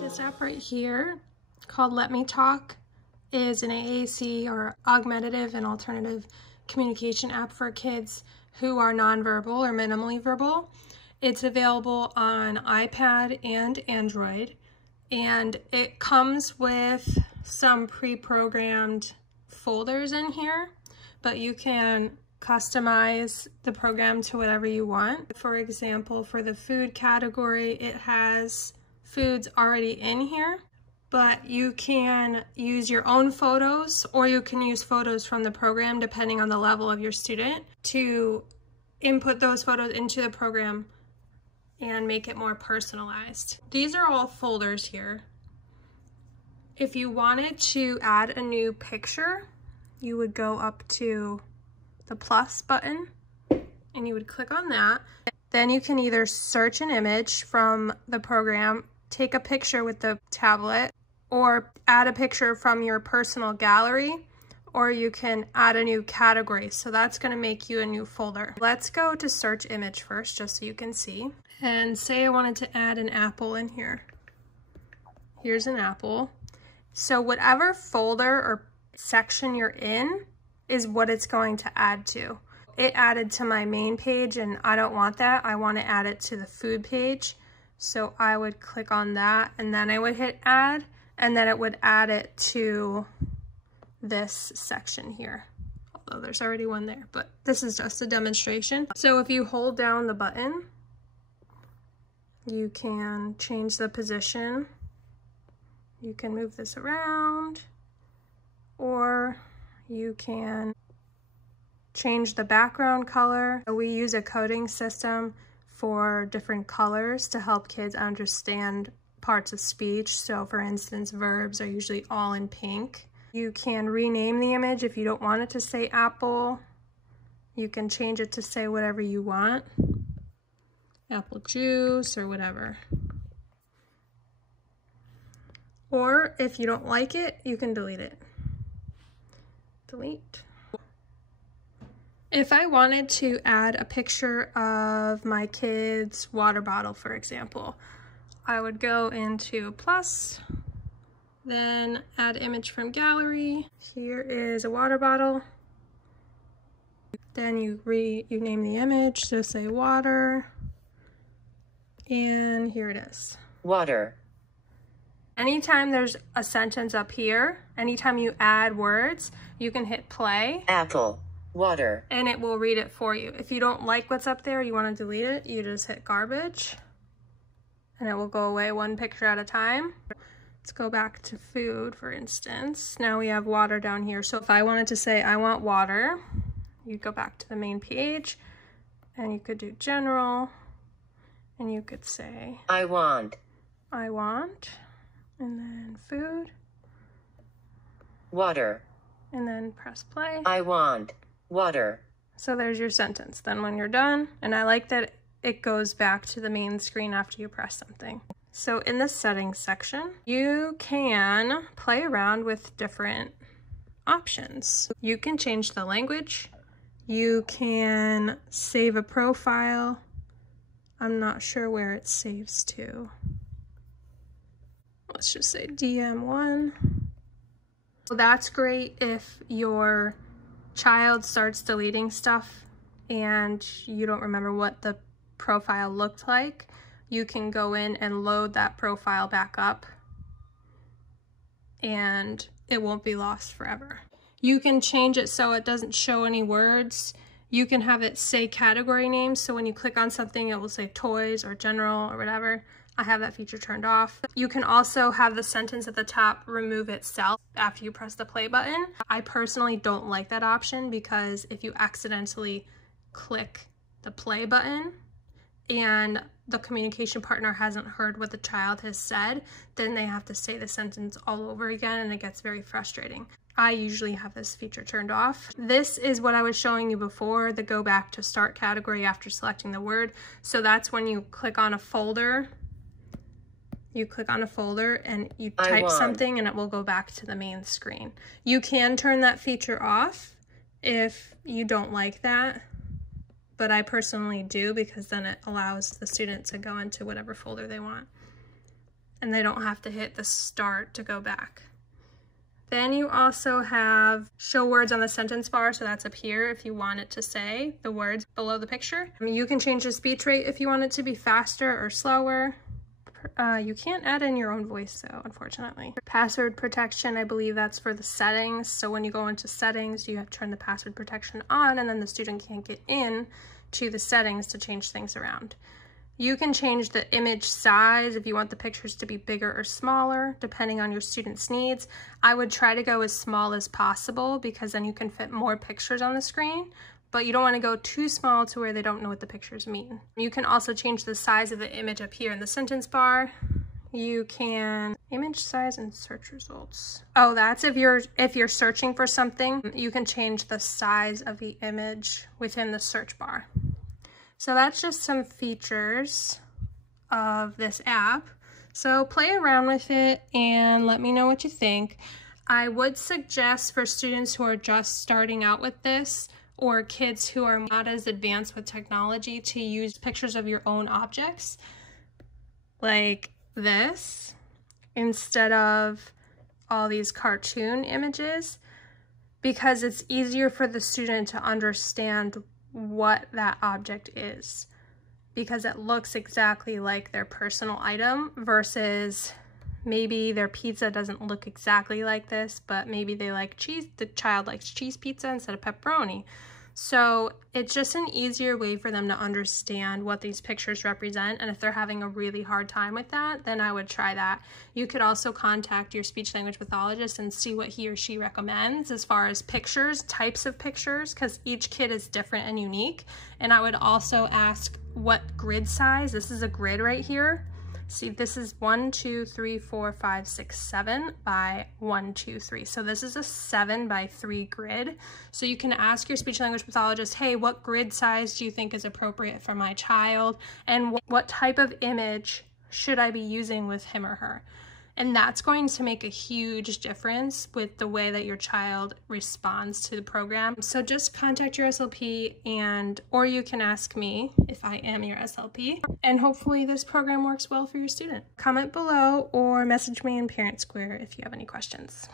This app right here, called Let Me Talk, is an AAC or augmentative and alternative communication app for kids who are nonverbal or minimally verbal. It's available on iPad and Android, and it comes with some pre-programmed folders in here, but you can customize the program to whatever you want. For example, for the food category, it has foods already in here, but you can use your own photos, or you can use photos from the program depending on the level of your student to input those photos into the program and make it more personalized. These are all folders here. If you wanted to add a new picture, you would go up to the plus button and you would click on that. Then you can either search an image from the program, take a picture with the tablet, or add a picture from your personal gallery, or you can add a new category. So that's going to make you a new folder. Let's go to search image first, just so you can see. And say I wanted to add an apple in here. Here's an apple. So whatever folder or section you're in is what it's going to add to. It added to my main page, and I don't want that. I want to add it to the food page. So I would click on that, and then I would hit add, and then it would add it to this section here. Although there's already one there, but this is just a demonstration. So if you hold down the button, you can change the position. You can move this around, or you can change the background color. We use a coding system for different colors to help kids understand parts of speech. So for instance, verbs are usually all in pink. You can rename the image if you don't want it to say apple. You can change it to say whatever you want. Apple juice or whatever. Or if you don't like it, you can delete it. Delete. If I wanted to add a picture of my kid's water bottle, for example, I would go into plus, then add image from gallery. Here is a water bottle. Then you name the image, so say water, and here it is. Water. Anytime there's a sentence up here, anytime you add words, you can hit play. Apple. Water. And it will read it for you. If you don't like what's up there, you want to delete it, you just hit garbage and it will go away one picture at a time. Let's go back to food, for instance. Now we have water down here. So if I wanted to say I want water, you go back to the main page and you could do general and you could say I want, and then food, water, and then press play. I want water. So there's your sentence. Then when you're done, and I like that it goes back to the main screen after you press something. So in the settings section, you can play around with different options. You can change the language. You can save a profile. I'm not sure where it saves to. Let's just say DM1. So that's great if your child starts deleting stuff and you don't remember what the profile looked like. You can go in and load that profile back up and it won't be lost forever. You can change it so it doesn't show any words. You can have it say category names, so when you click on something it will say toys or general or whatever. I have that feature turned off. You can also have the sentence at the top remove itself after you press the play button. I personally don't like that option because if you accidentally click the play button and the communication partner hasn't heard what the child has said, then they have to say the sentence all over again and it gets very frustrating. I usually have this feature turned off. This is what I was showing you before, the go back to start category after selecting the word. So that's when you click on a folder. You click on a folder and you type something and it will go back to the main screen. You can turn that feature off if you don't like that, but I personally do, because then it allows the student to go into whatever folder they want and they don't have to hit the start to go back. Then you also have show words on the sentence bar, so that's up here if you want it to say the words below the picture. You can change the speech rate if you want it to be faster or slower. You can't add in your own voice though, unfortunately. Password protection, I believe that's for the settings. So when you go into settings, you have to turn the password protection on, and then the student can't get in to the settings to change things around. You can change the image size if you want the pictures to be bigger or smaller, depending on your student's needs. I would try to go as small as possible because then you can fit more pictures on the screen, but you don't want to go too small to where they don't know what the pictures mean. You can also change the size of the image up here in the sentence bar. You can image size and search results. Oh, that's if you're searching for something, you can change the size of the image within the search bar. So that's just some features of this app. So play around with it and let me know what you think. I would suggest for students who are just starting out with this, or kids who are not as advanced with technology, to use pictures of your own objects like this instead of all these cartoon images, because it's easier for the student to understand what that object is, because it looks exactly like their personal item versus maybe their pizza doesn't look exactly like this, but maybe they like cheese, the child likes cheese pizza instead of pepperoni. So it's just an easier way for them to understand what these pictures represent. And if they're having a really hard time with that, then I would try that. You could also contact your speech language pathologist and see what he or she recommends as far as pictures, types of pictures, because each kid is different and unique. And I would also ask what grid size. This is a grid right here. See, this is 1, 2, 3, 4, 5, 6, 7 by 1, 2, 3. So this is a 7 by 3 grid. So you can ask your speech language pathologist, hey, what grid size do you think is appropriate for my child? And what type of image should I be using with him or her? And that's going to make a huge difference with the way that your child responds to the program. So just contact your SLP, or you can ask me if I am your SLP, and hopefully this program works well for your student. Comment below or message me in Parent Square if you have any questions.